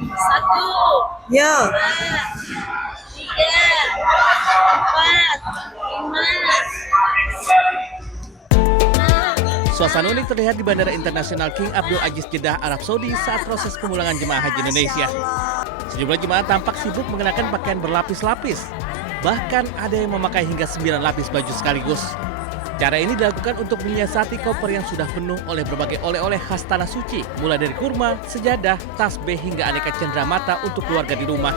Satu, Yo. dua, tiga, empat, lima. Suasana unik terlihat di Bandara Internasional King Abdul Aziz Jeddah, Arab Saudi saat proses pemulangan jemaah haji Indonesia. Sejumlah jemaah tampak sibuk mengenakan pakaian berlapis-lapis. Bahkan ada yang memakai hingga 9 lapis baju sekaligus. Cara ini dilakukan untuk menyiasati koper yang sudah penuh oleh berbagai oleh-oleh khas tanah suci, mulai dari kurma, sejadah, tasbih hingga aneka cenderamata untuk keluarga di rumah.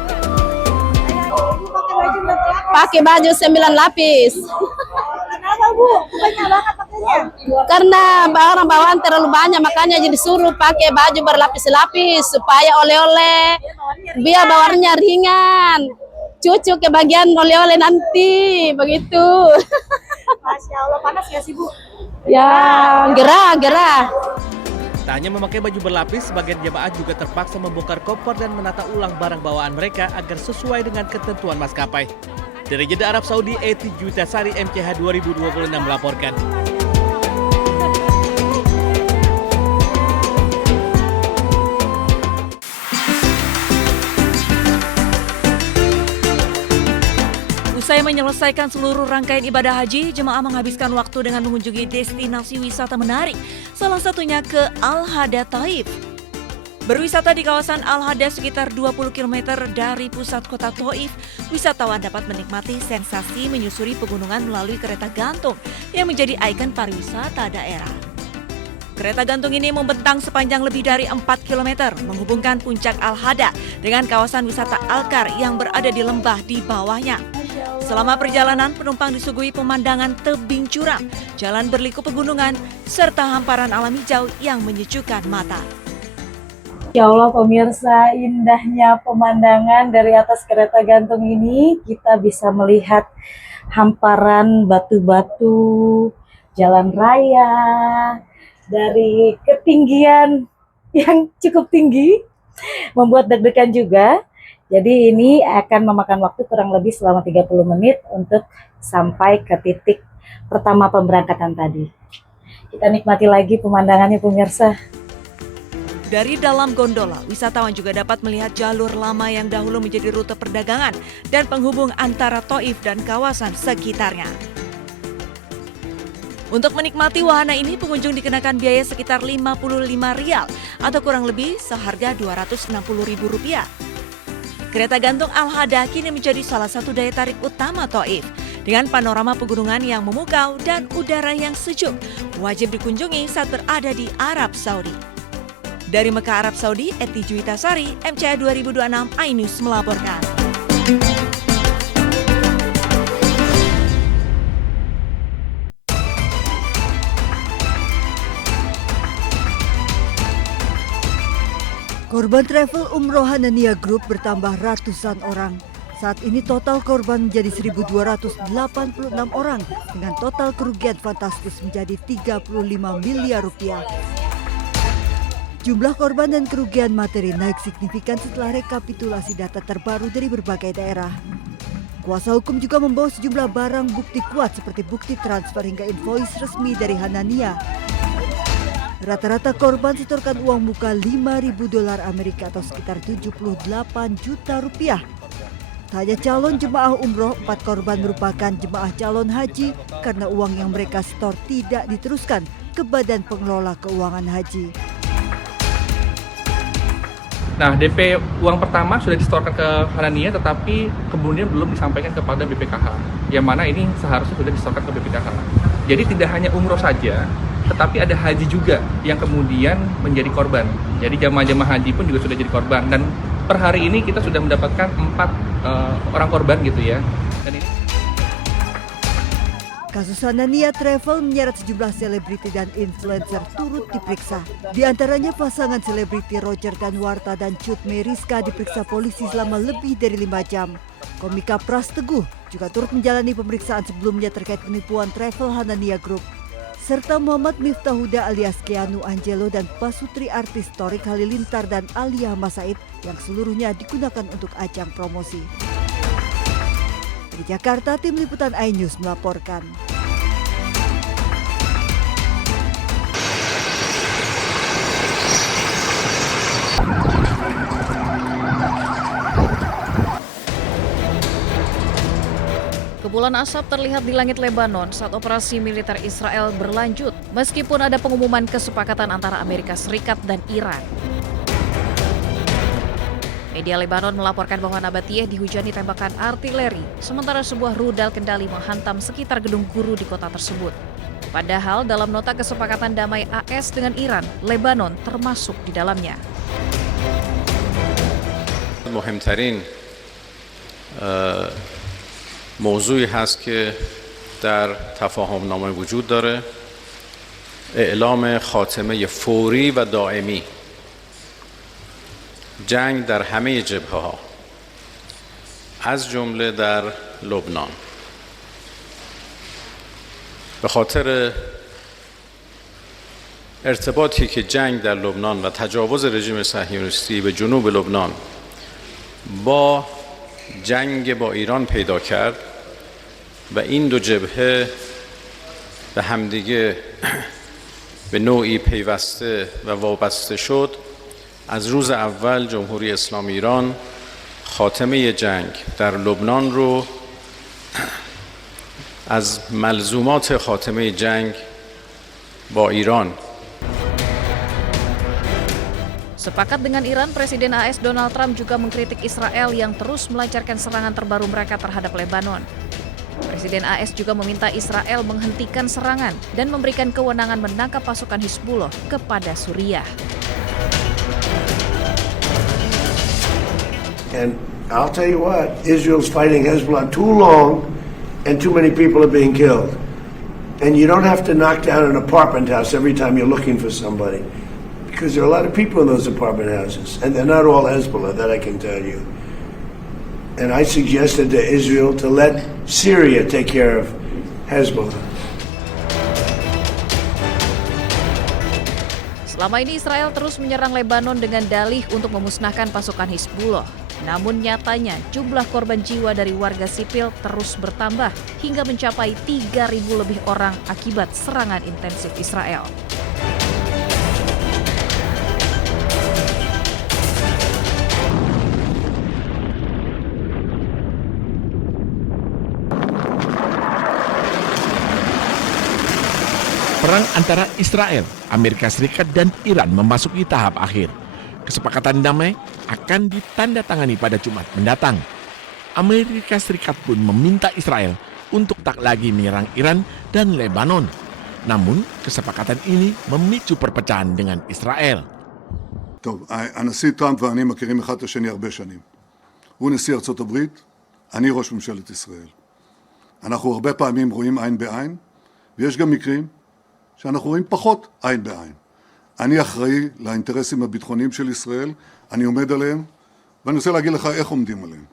Pakai baju 9 lapis. Kenapa Bu? Banyak banget pakainya. Karena barang bawaan terlalu banyak, makanya jadi disuruh pakai baju berlapis-lapis supaya oleh-oleh biar bawaannya ringan. Cucu ke bagian oleh-oleh nanti, begitu. Masya Allah, panas ya sih Bu? Ya, gerah. Tak hanya memakai baju berlapis, sebagian jemaah juga terpaksa membongkar koper dan menata ulang barang bawaan mereka agar sesuai dengan ketentuan maskapai. Dari Jeddah, Arab Saudi, Eti Juitasari, MCH 2026 melaporkan. Usai menyelesaikan seluruh rangkaian ibadah haji, jemaah menghabiskan waktu dengan mengunjungi destinasi wisata menarik, salah satunya ke Al-Hada Taif. Berwisata di kawasan Al-Hada sekitar 20 km dari pusat kota Taif, wisatawan dapat menikmati sensasi menyusuri pegunungan melalui kereta gantung yang menjadi ikon pariwisata daerah. Kereta gantung ini membentang sepanjang lebih dari 4 km, menghubungkan puncak Al-Hada dengan kawasan wisata Al-Kar yang berada di lembah di bawahnya. Selama perjalanan, penumpang disuguhi pemandangan tebing curam, jalan berliku pegunungan, serta hamparan alam hijau yang menyejukkan mata. Ya Allah pemirsa, indahnya pemandangan dari atas kereta gantung ini. Kita bisa melihat hamparan batu-batu, jalan raya, dari ketinggian yang cukup tinggi, membuat deg-degan juga. Jadi ini akan memakan waktu kurang lebih selama 30 menit untuk sampai ke titik pertama pemberangkatan tadi. Kita nikmati lagi pemandangannya pemirsa. Dari dalam gondola, wisatawan juga dapat melihat jalur lama yang dahulu menjadi rute perdagangan dan penghubung antara Taif dan kawasan sekitarnya. Untuk menikmati wahana ini, pengunjung dikenakan biaya sekitar 55 rial atau kurang lebih seharga Rp260.000. Kereta gantung Al-Hada kini menjadi salah satu daya tarik utama Taif. Dengan panorama pegunungan yang memukau dan udara yang sejuk, wajib dikunjungi saat berada di Arab Saudi. Dari Mekah, Arab Saudi, Eti Juitasari, MCH 2026 iNews melaporkan. Korban travel umroh Hanania Group bertambah ratusan orang. Saat ini total korban menjadi 1.286 orang dengan total kerugian fantastis menjadi 35 miliar rupiah. Jumlah korban dan kerugian materi naik signifikan setelah rekapitulasi data terbaru dari berbagai daerah. Kuasa hukum juga membawa sejumlah barang bukti kuat seperti bukti transfer hingga invoice resmi dari Hanania. Rata-rata korban setorkan uang muka $5.000 Amerika atau sekitar 78 juta rupiah. Tak hanya calon jemaah umroh, 4 korban merupakan jemaah calon haji karena uang yang mereka setor tidak diteruskan ke Badan Pengelola Keuangan Haji. Nah, DP uang pertama sudah disetorkan ke Hanania tetapi kemudian belum disampaikan kepada BPKH. Yang mana ini seharusnya sudah disetorkan ke BPKH. Jadi tidak hanya umroh saja, tetapi ada haji juga yang kemudian menjadi korban. Jadi jamaah-jamaah haji pun juga sudah jadi korban. Dan per hari ini kita sudah mendapatkan 4 orang korban gitu ya. Dan ini Kasus Hanania Travel menyeret sejumlah selebriti dan influencer turut diperiksa. Di antaranya pasangan selebriti Roger Danuarta dan Cut Meyriska diperiksa polisi selama lebih dari 5 jam. Komika Pras Teguh juga turut menjalani pemeriksaan sebelumnya terkait penipuan travel Hanania Group. Serta Muhammad Miftahuda alias Keanu Angelo dan pasutri artis Torik Halilintar dan Alia Masaid yang seluruhnya digunakan untuk ajang promosi. Di Jakarta, tim liputan iNews melaporkan. Kepulan asap terlihat di langit Lebanon saat operasi militer Israel berlanjut, meskipun ada pengumuman kesepakatan antara Amerika Serikat dan Iran. Media Lebanon melaporkan bahwa Nabatiyeh dihujani tembakan artileri, sementara sebuah rudal kendali menghantam sekitar gedung guru di kota tersebut. Padahal dalam nota kesepakatan damai AS dengan Iran, Lebanon termasuk di dalamnya. مهمترین موضوعی هست که در تفاهم نامه وجود داره اعلام خاتمه فوری و دائمی جنگ در همه جبهه‌ها از جمله در لبنان به خاطر ارتباطی که جنگ در لبنان و تجاوز رژیم صهیونیستی به جنوب لبنان با جنگ با ایران پیدا کرد و این دو جبهه به همدیگه به نوعی پیوسته و وابسته شد از روز اول جمهوری اسلامی ایران خاتمه جنگ در لبنان رو از ملزومات خاتمه جنگ با ایران. Sepakat dengan Iran, Presiden AS Donald Trump juga mengkritik Israel yang terus melancarkan serangan terbaru mereka terhadap Lebanon. Presiden AS juga meminta Israel menghentikan serangan dan memberikan kewenangan menangkap pasukan Hizbullah kepada Suriah. And I'll tell you what, Israel's fighting Hezbollah too long and too many people are being killed. And you don't have to knock down an apartment house every time you're looking for somebody. Because there are a lot of people in those apartment houses, and they're not all Hezbollah, that I can tell you. And I suggested to Israel to let Syria take care of Hezbollah. Selama ini Israel terus menyerang Lebanon dengan dalih untuk memusnahkan pasukan Hizbullah. Namun nyatanya jumlah korban jiwa dari warga sipil terus bertambah hingga mencapai 3.000 lebih orang akibat serangan intensif Israel. Perang antara Israel, Amerika Serikat, dan Iran memasuki tahap akhir. Kesepakatan damai akan ditandatangani pada Jumat mendatang. Amerika Serikat pun meminta Israel untuk tak lagi menyerang Iran dan Lebanon. Namun, kesepakatan ini memicu perpecahan dengan Israel. טוב, הנשיא טראמפ ואני מכירים אחד את השני הרבה שנים. הוא נשיא ארצות הברית, אני ראש ממשלת ישראל. אנחנו הרבה פעמים רואים עין בעין, ויש גם מקרים שאנחנו רואים פחות עין בעין. אני אחראי לאינטרסים הביטחוניים של ישראל, אני עומד עליהם, ואני רוצה להגיד לך איך עומדים עליהם.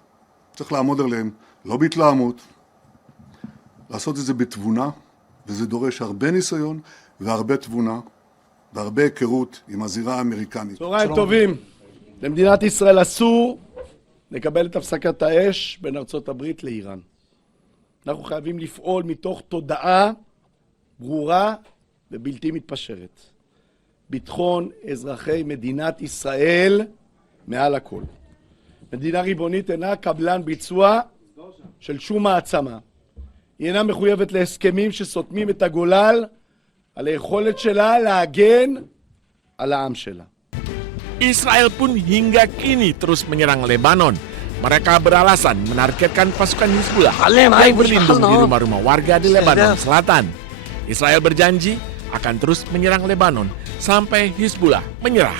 צריך לעמוד עליהם, לא בהתלהמות, לעשות את זה בתבונה, וזה דורש הרבה ניסיון והרבה תבונה, והרבה היכרות עם הזירה האמריקנית. צהריים טובים. למדינת ישראל אסור לקבל את הפסקת האש בין ארצות הברית לאיראן. אנחנו חייבים לפעול מתוך תודעה ברורה ובלתי מתפשרת. ביטחון אזרחי מדינת ישראל מעל הכל. מדינה ריבונית אינה קבלן ביצוע של שום מעצמה. היא אינה מחויבת להסכמים שסותמים את הגולל על היכולת שלה להגן על העם שלה. Israel pun hingga kini terus menyerang Lebanon. Mereka beralasan menargetkan pasukan Hizbullah yang berlindung di rumah-rumah warga di Lebanon Selatan. Israel berjanji akan terus menyerang Lebanon sampai Hizbullah menyerah.